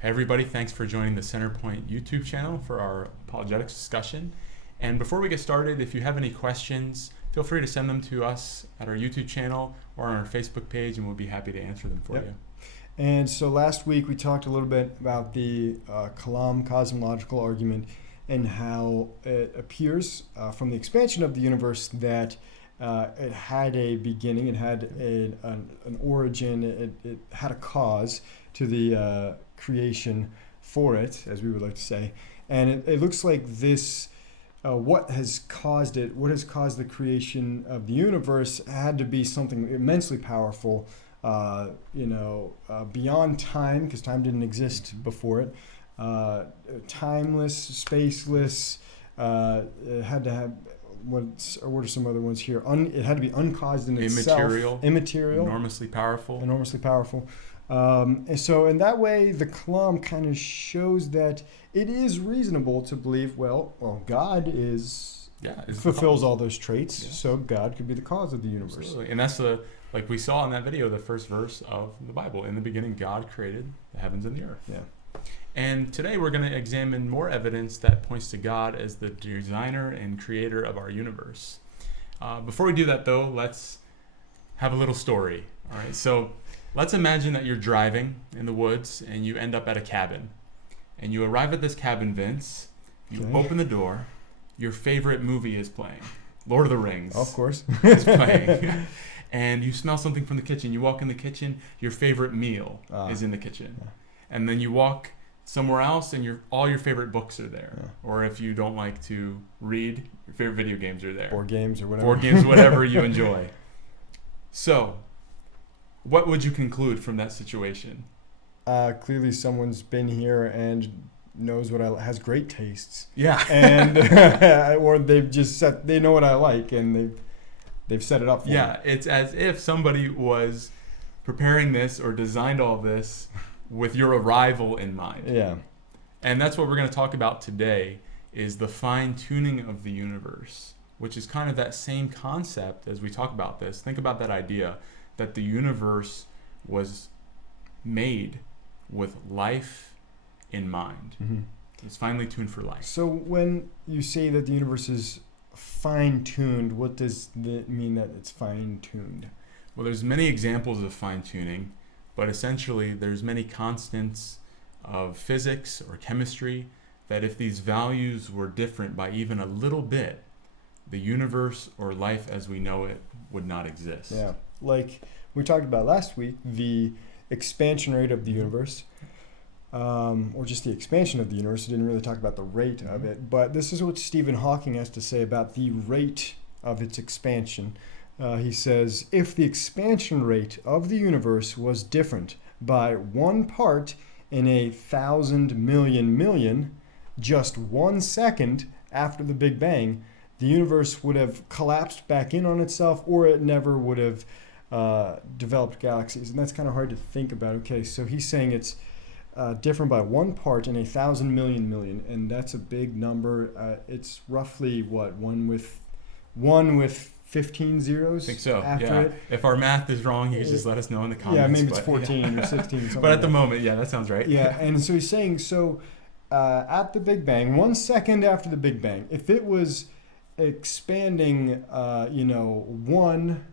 Hey everybody, thanks for joining the Centerpoint YouTube channel for our apologetics discussion. And before we get started, if you have any questions, feel free to send them to us at our YouTube channel or on our Facebook page, and we'll be happy to answer them for you. And so last week we talked a little bit about the Kalam cosmological argument and how it appears from the expansion of the universe that it had a beginning, it had an origin, it had a cause to the creation for it, as we would like to say. And it looks like this, what has caused the creation of the universe had to be something immensely powerful, beyond time, because time didn't exist before it. Timeless, spaceless, it had to have, what are some other ones here? It had to be uncaused in itself. Immaterial. Enormously powerful. And so in that way, the Kalam kind of shows that it is reasonable to believe, God fulfills all those traits, so God could be the cause of the universe. Absolutely. And that's like we saw in that video, the first verse of the Bible. In the beginning, God created the heavens and the earth. Yeah. And today we're going to examine more evidence that points to God as the designer and creator of our universe. Before we do that, though, let's have a little story. All right. So let's imagine that you're driving in the woods and you end up at a cabin. And you arrive at this cabin, Vince. You open the door. Your favorite movie is playing. Lord of the Rings. Of course. is playing. And you smell something from the kitchen. You walk in the kitchen. Your favorite meal is in the kitchen. Yeah. And then you walk somewhere else and all your favorite books are there. Yeah. Or if you don't like to read, your favorite video games are there. Board games, whatever you enjoy. So, what would you conclude from that situation? Clearly someone's been here and knows has great tastes. Yeah. And or they know what I like and they've set it up for me. Yeah, it's as if somebody was preparing this or designed all this with your arrival in mind. Yeah. And that's what we're going to talk about today, is the fine-tuning of the universe, which is kind of that same concept as we talk about this. Think about that idea that the universe was made with life in mind. Mm-hmm. It's finely tuned for life. So when you say that the universe is fine-tuned, what does that mean that it's fine-tuned? Well, there's many examples of fine-tuning, but essentially there's many constants of physics or chemistry that if these values were different by even a little bit, the universe or life as we know it would not exist. Yeah, like we talked about last week, the expansion rate of the universe, or just the expansion of the universe. We didn't really talk about the rate of it, but this is what Stephen Hawking has to say about the rate of its expansion. He says, if the expansion rate of the universe was different by 1 part in 1,000 million, just 1 second after the Big Bang, the universe would have collapsed back in on itself, or it never would have developed galaxies. And that's kind of hard to think about. Okay, so he's saying it's different by 1 part in 1,000 million, and that's a big number. It's roughly what, one with 15 zeros. I think so. After it. If our math is wrong, you can just let us know in the comments. Yeah, maybe it's 14 or 16. Something but at the moment, yeah, that sounds right. Yeah, and so he's saying, at the Big Bang, 1 second after the Big Bang, if it was expanding, 1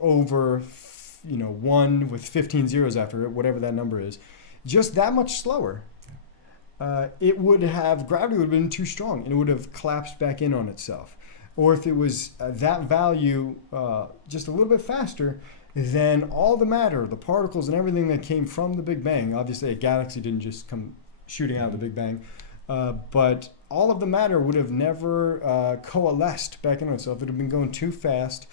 over, 1 with 15 zeros after it, whatever that number is, just that much slower, gravity would have been too strong and it would have collapsed back in on itself. Or if it was that value just a little bit faster, then all the matter, the particles and everything that came from the Big Bang, obviously a galaxy didn't just come shooting out of the Big Bang, but all of the matter would have never coalesced back in itself. It would have been going too fast,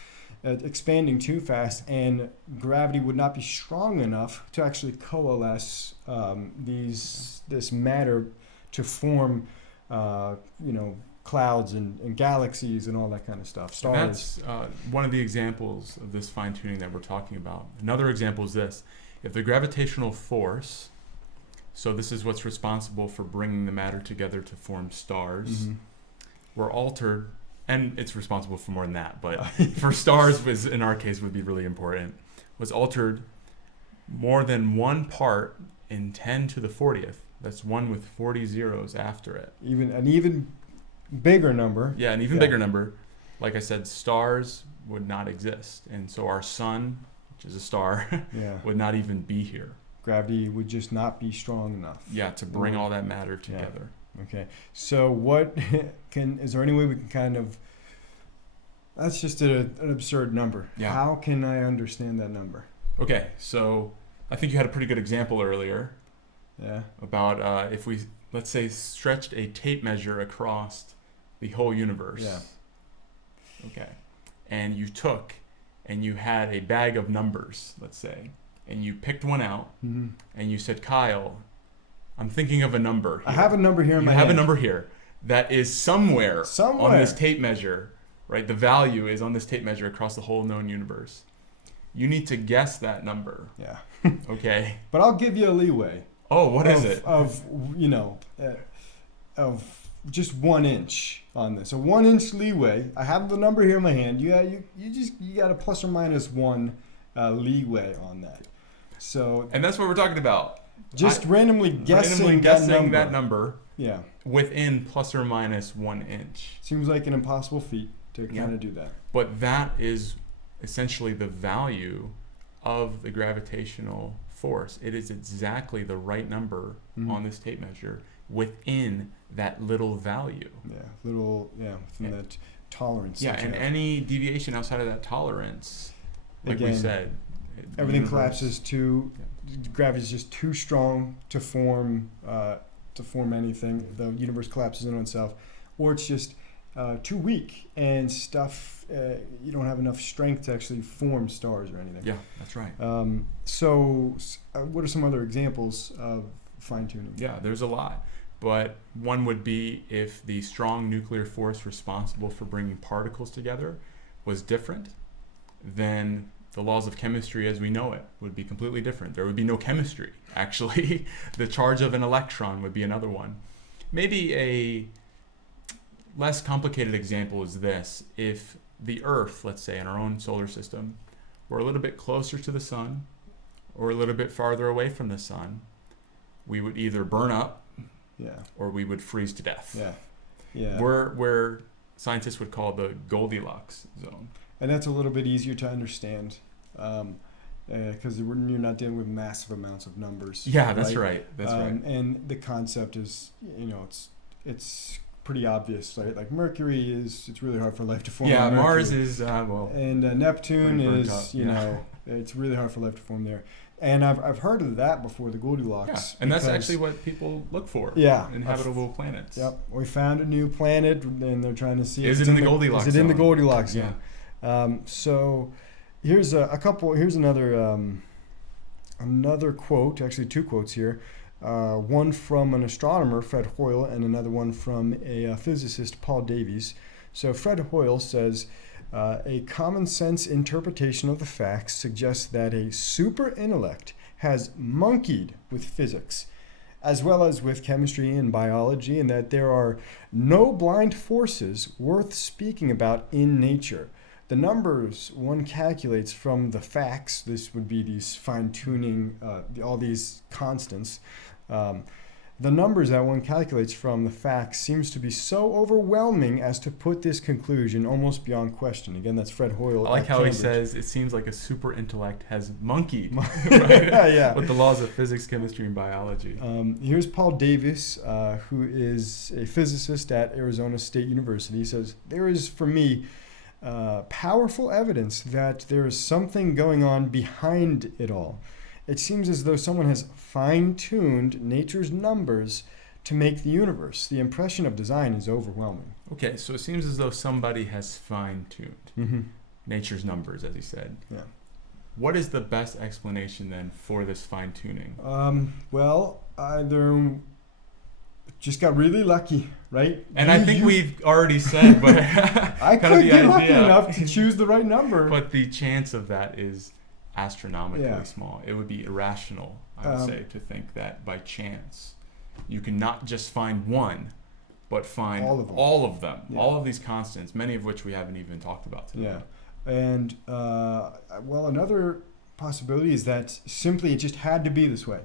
expanding too fast, and gravity would not be strong enough to actually coalesce this matter to form, clouds and galaxies and all that kind of stuff. Stars. That's one of the examples of this fine-tuning that we're talking about. Another example is this. If the gravitational force, so this is what's responsible for bringing the matter together to form stars, were altered, and it's responsible for more than that, but for stars, was in our case would be really important, was altered more than 1 part in 10 to the 40th. That's 1 with 40 zeros after it. Even bigger number. Yeah, an even bigger number. Like I said, stars would not exist. And so our sun, which is a star, would not even be here. Gravity would just not be strong enough. Yeah, to bring all that matter together. Yeah. Okay. So is there any way we can kind of, that's just an absurd number. Yeah. How can I understand that number? Okay, so I think you had a pretty good example earlier. Yeah. About if we, let's say, stretched a tape measure across the whole universe. Yeah. Okay. And you had a bag of numbers, let's say, and you picked one out, and you said, Kyle, I'm thinking of a number here. I have a number here in my hand. You have a number here that is somewhere on this tape measure, right? The value is on this tape measure across the whole known universe. You need to guess that number. Yeah. Okay. But I'll give you a leeway. Oh, what is it? Of just 1 inch on this. A 1 inch leeway. I have the number here in my hand. You got a plus or minus 1 leeway on that. So. And that's what we're talking about. Just randomly guessing that number. Yeah. Within plus or minus 1 inch. Seems like an impossible feat to kind of do that. But that is essentially the value of the gravitational force. It is exactly the right number on this tape measure within that little value. Within that tolerance. Yeah, and any deviation outside of that tolerance, like we said, everything collapses to gravity is just too strong to form anything. The universe collapses in on itself, or it's just too weak and stuff. You don't have enough strength to actually form stars or anything. Yeah, that's right. So what are some other examples of fine-tuning? Yeah, there's a lot. But one would be if the strong nuclear force responsible for bringing particles together was different, then the laws of chemistry as we know it would be completely different. There would be no chemistry, actually. The charge of an electron would be another one. Maybe a less complicated example is this. If the Earth, let's say in our own solar system, were a little bit closer to the sun or a little bit farther away from the sun, we would either burn up or we would freeze to death. Where scientists would call the Goldilocks zone. And that's a little bit easier to understand because you're not dealing with massive amounts of numbers. Yeah, that's right. That's right. And the concept is, it's pretty obvious, right? Like Mercury it's really hard for life to form. Yeah, on Mercury. Mars is and Neptune is it's really hard for life to form there. And I've heard of that before, the Goldilocks. Yeah, and that's actually what people look for. Yeah, in habitable planets. Yep, we found a new planet, and they're trying to see is it in the Goldilocks zone? Is it in the Goldilocks zone? Yeah. So here's Here's another quote. Actually, 2 quotes here. One from an astronomer, Fred Hoyle, and another one from a physicist, Paul Davies. So Fred Hoyle says, a common sense interpretation of the facts suggests that a super intellect has monkeyed with physics, as well as with chemistry and biology, and that there are no blind forces worth speaking about in nature. The numbers one calculates from the facts, this would be these fine-tuning, all these constants, the numbers that one calculates from the facts seems to be so overwhelming as to put this conclusion almost beyond question. Again, that's Fred Hoyle. I like how Cambridge. He says it seems like a super intellect has monkeyed right? With the laws of physics, chemistry, and biology. Here's Paul Davis, who is a physicist at Arizona State University. He says, there is, for me, powerful evidence that there is something going on behind it all. It seems as though someone has fine-tuned nature's numbers to make the universe. The impression of design is overwhelming. Okay, so it seems as though somebody has fine-tuned nature's numbers, as he said. Yeah. What is the best explanation then for this fine-tuning? Well, either just got really lucky, right? And I think we've already said, but I could get lucky enough to choose the right number. But the chance of that is astronomically small. It would be irrational, I would say, to think that by chance you can not just find one, but find all of them, all of these constants, many of which we haven't even talked about today. Yeah, and well, another possibility is that simply it just had to be this way.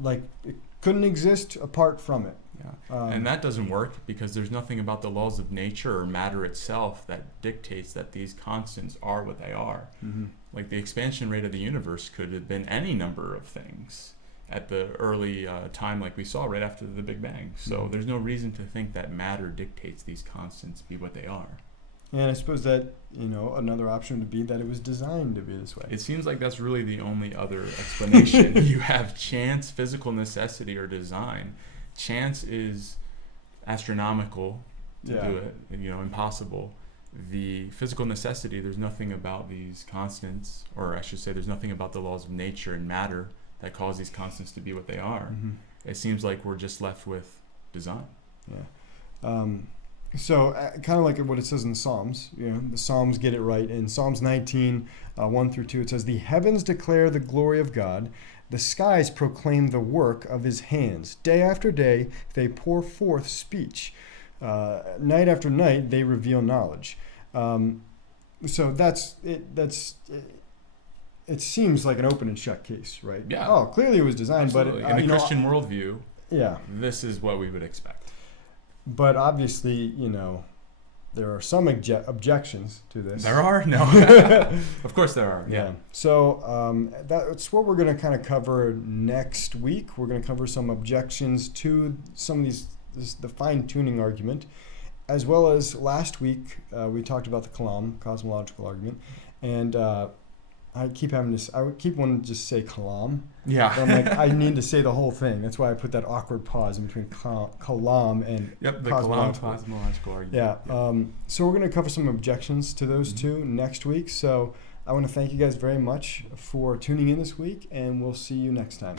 like it couldn't exist apart from it. Yeah. And that doesn't work because there's nothing about the laws of nature or matter itself that dictates that these constants are what they are. Mm-hmm. Like the expansion rate of the universe could have been any number of things at the early time like we saw right after the Big Bang. So there's no reason to think that matter dictates these constants be what they are. And I suppose that, another option would be that it was designed to be this way. It seems like that's really the only other explanation. You have chance, physical necessity, or design. Chance is astronomical to do it, impossible. The physical necessity, there's nothing about these constants, or I should say there's nothing about the laws of nature and matter that cause these constants to be what they are. Mm-hmm. It seems like we're just left with design. Yeah. So kind of like what it says in Psalms, the Psalms get it right. In Psalms 19, 1 through 2, it says, "The heavens declare the glory of God. The skies proclaim the work of his hands. Day after day, they pour forth speech. Night after night, they reveal knowledge." So that's it. It seems like an open and shut case, right? Yeah. Oh, clearly it was designed, Absolutely. but in a Christian worldview, yeah, this is what we would expect. But obviously, there are some objections to this. There are? No. Of course there are. Yeah. So that's what we're going to kind of cover next week. We're going to cover some objections to some of the fine-tuning argument, as well as last week we talked about the Kalam, cosmological argument, and I keep wanting to just say Kalam. Yeah. But I'm like, I need to say the whole thing. That's why I put that awkward pause in between Kalam and the cosmological argument. Yeah. So we're going to cover some objections to those two next week. So I want to thank you guys very much for tuning in this week, and we'll see you next time.